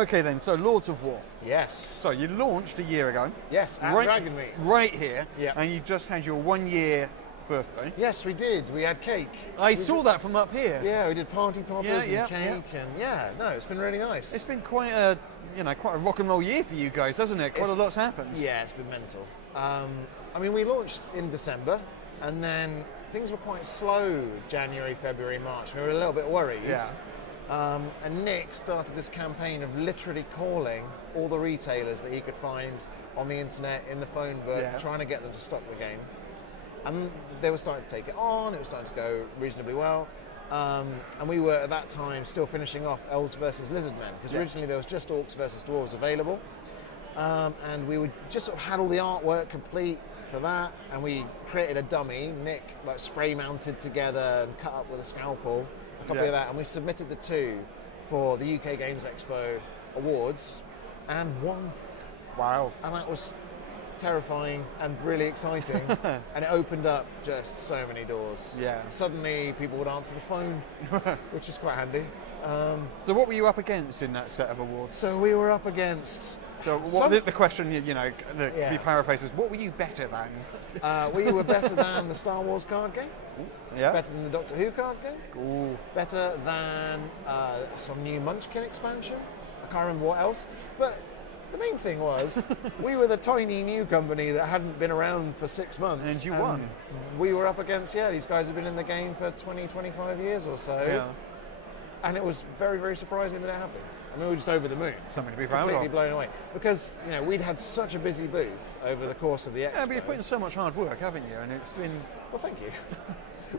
So okay then, so Lords of War. Yes. So you launched a year ago. Yes, at Dragonmeet. Right here. Yeah. And you just had your 1 year birthday. Yes, we did. We had cake. I saw that from up here. Yeah, we did party poppers Yeah, and cake and no, it's been really nice. It's been quite a rock and roll year for you guys, hasn't it? Quite a lot's happened. Yeah, it's been mental. I mean, we launched in December, and then things were quite slow January, February, March. We were a little bit worried. Yeah. And Nick started this campaign of literally calling all the retailers that he could find on the internet, in the phone book, trying to get them to stock the game. And they were starting to take it on, it was starting to go reasonably well. And we were at that time still finishing off Elves versus Lizardmen, because originally there was just Orcs versus Dwarves available. And we would just sort of had all the artwork complete for that, and we created a dummy, Nick like spray mounted together and cut up with a scalpel, a copy of that, and we submitted the two for the UK Games Expo Awards and won. Wow. And that was terrifying and really exciting, and it opened up just so many doors. Yeah. Suddenly people would answer the phone, which is quite handy. So what were you up against in that set of awards? So we were up against... So what the question, be paraphrased is, what were you better than? We were better than the Star Wars card game. Yeah. Better than the Doctor Who card game. Ooh. Better than some new Munchkin expansion. I can't remember what else. But the main thing was, we were the tiny new company that hadn't been around for 6 months. And you won. We were up against, these guys have been in the game for 20, 25 years or so. Yeah. And it was very, very surprising that it happened. I mean, we were just over the moon. Something to be proud of. Completely blown away. Because, we'd had such a busy booth over the course of the expo. Yeah, but you've put in so much hard work, haven't you? And it's been... Well, thank you.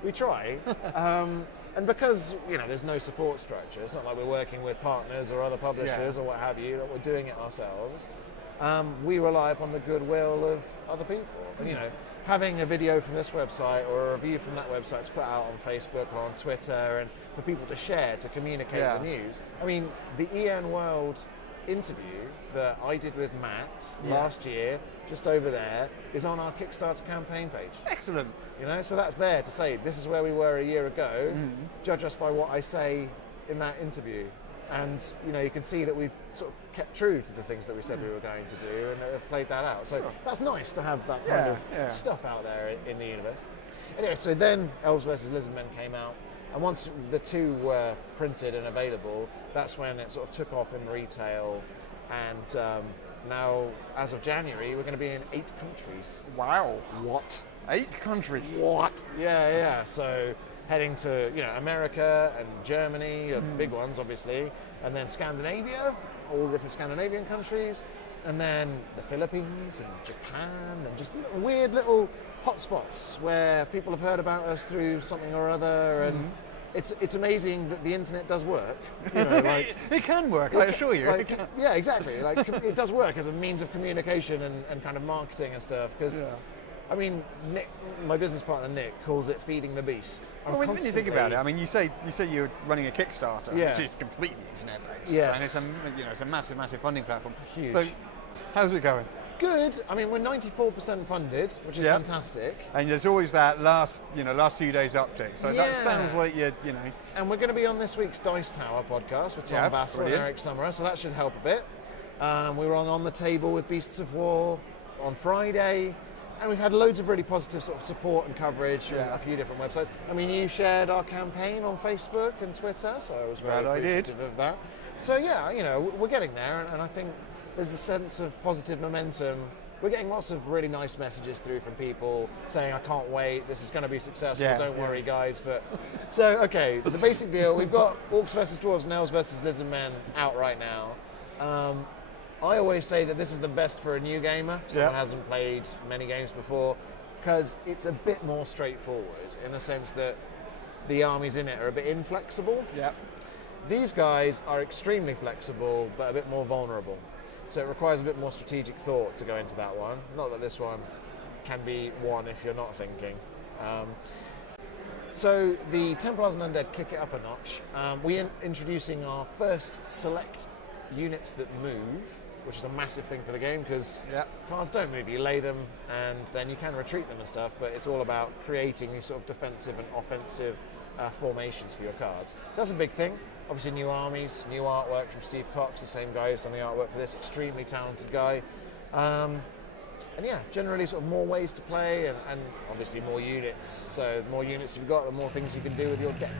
We try. And because, there's no support structure, it's not like we're working with partners or other publishers or what have you, that we're doing it ourselves. We rely upon the goodwill of other people. And, having a video from this website or a review from that website to put out on Facebook or on Twitter and for people to share, to communicate the news. I mean, the EN World interview that I did with Matt last year, just over there, is on our Kickstarter campaign page. Excellent. So that's there to say, this is where we were a year ago, judge us by what I say in that interview. And, you can see that we've sort of kept true to the things that we said we were going to do and have played that out. So that's nice to have that kind of stuff out there in the universe. Anyway, so then Elves vs. Lizardmen came out. And once the two were printed and available, that's when it sort of took off in retail. And now, as of January, we're going to be in 8 countries. Wow. What? 8 countries? What? Yeah. So heading to America and Germany, the big ones obviously, and then Scandinavia, all the different Scandinavian countries, and then the Philippines and Japan, and just weird little hotspots where people have heard about us through something or other, and it's amazing that the internet does work. It can work, I assure you. Yeah, exactly. It does work as a means of communication and kind of marketing and stuff, because I mean, Nick, my business partner Nick, calls it feeding the beast. Well, when you think about it, I mean, you say you're running a Kickstarter, which is completely internet-based, yes. and it's a massive funding platform. Huge. So, how's it going? Good. I mean, we're 94% funded, which is fantastic. And there's always that last few days uptick. So that sounds like you know. And we're going to be on this week's Dice Tower podcast with Tom Vassell and Eric Summerer, so that should help a bit. We were on the table with Beasts of War on Friday. And we've had loads of really positive sort of support and coverage from a few different websites. I mean, you shared our campaign on Facebook and Twitter, so I was very appreciative of that. So we're getting there, and I think there's a sense of positive momentum. We're getting lots of really nice messages through from people saying, I can't wait, this is going to be successful, don't worry guys. But so, okay, the basic deal, we've got Orcs vs. Dwarves and Elves vs. Lizardmen out right now. I always say that this is the best for a new gamer, someone hasn't played many games before, because it's a bit more straightforward in the sense that the armies in it are a bit inflexible. These guys are extremely flexible, but a bit more vulnerable. So it requires a bit more strategic thought to go into that one. Not that this one can be won if you're not thinking. So the Templars and Undead kick it up a notch. We're introducing our first select units that move, which is a massive thing for the game, because cards don't move. You lay them and then you can retreat them and stuff, but it's all about creating these sort of defensive and offensive formations for your cards. So that's a big thing. Obviously new armies, new artwork from Steve Cox, the same guy who's done the artwork for this, extremely talented guy. And yeah, generally sort of more ways to play and obviously more units. So the more units you've got, the more things you can do with your deck.